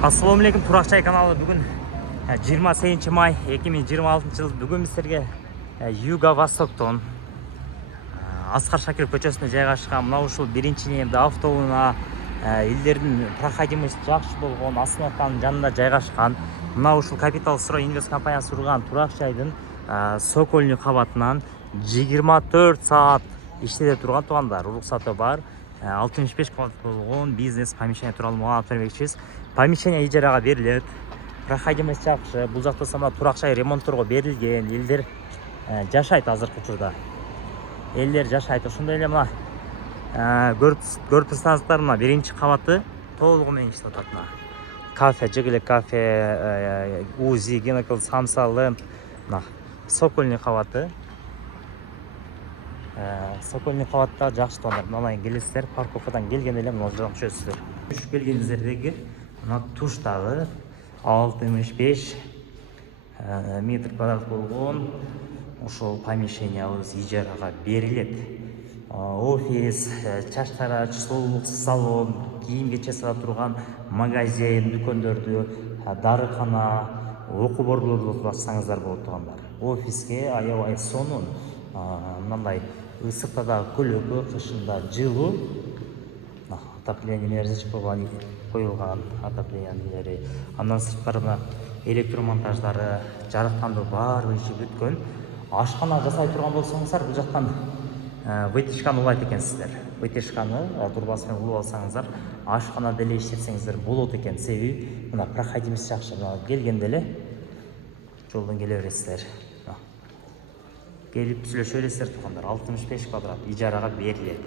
Ассаламу алейкум, Туракчай каналы. Бүгін 28 май 2026 жыл. Бүгін біздерге Юго-Востоктон Асқар Шакиров көчөсүнө жайгашкан мына ушул биринчи небде автоунаа элдердин проходимости жакшы болгон остановканын жанында жайгашкан мына ушул Капитал Строй инвест компаниясы урган Туракчайдын Сокольный кабатынан 24 саат иштете турган туугандар, уруксаты бар. 65 квадрат болгон бизнес помещение тууралуу маалымат бермекчибиз. Помещение ижарага берилет. Проходимость жакшы. Бул жакта сама Туракчай ремонтторго берилген. Элдер жашайт азыркы учурда. Элдер жашайт. Ошондой эле мына көрүп турсаңыздар, мына биринчи кабаты толугу менен иштеп атат. Кафе, жигилек кафе, УЗИ, гинекол, самсалы, мына Сокольный кабаты. Сокольный кабатта жакшы туугандар. Мына келесиздер, парковкадан келген эле мына жерге түшөсүздөр. Түшүп келгениңиздердеги мына туштагы 65 метр квадрат болгон ошол помещениябыз ижарага берилет. Офис, чач тарач, сулуулук салон, кийим кече сатып турган магазин, дүкөндөрдү, дарыкана, окуу борборлорду башсаңыздар болот туугандар. Офиске аябай сонун мындай ысыкта да көлөкө, кышында жылуу отопление коюлган отоплениялери. Андан сырткары мына электромонтаждары, жарыктандыруу баары иши бүткөн. Ашкана жасай турган болсоңуздар, бул жактан вытяжканы улайт экенсиздер. Вытяжканы турбасы менен улап алсаңыздар, ашкана деле иштетсеңиздер болот экен. Себеби мына проходимость жакшы. Келгенде эле жолдон келе бересиздер. Келип сүйлөшө бересиздер туугандар. 65 квадрат ижарага берилет.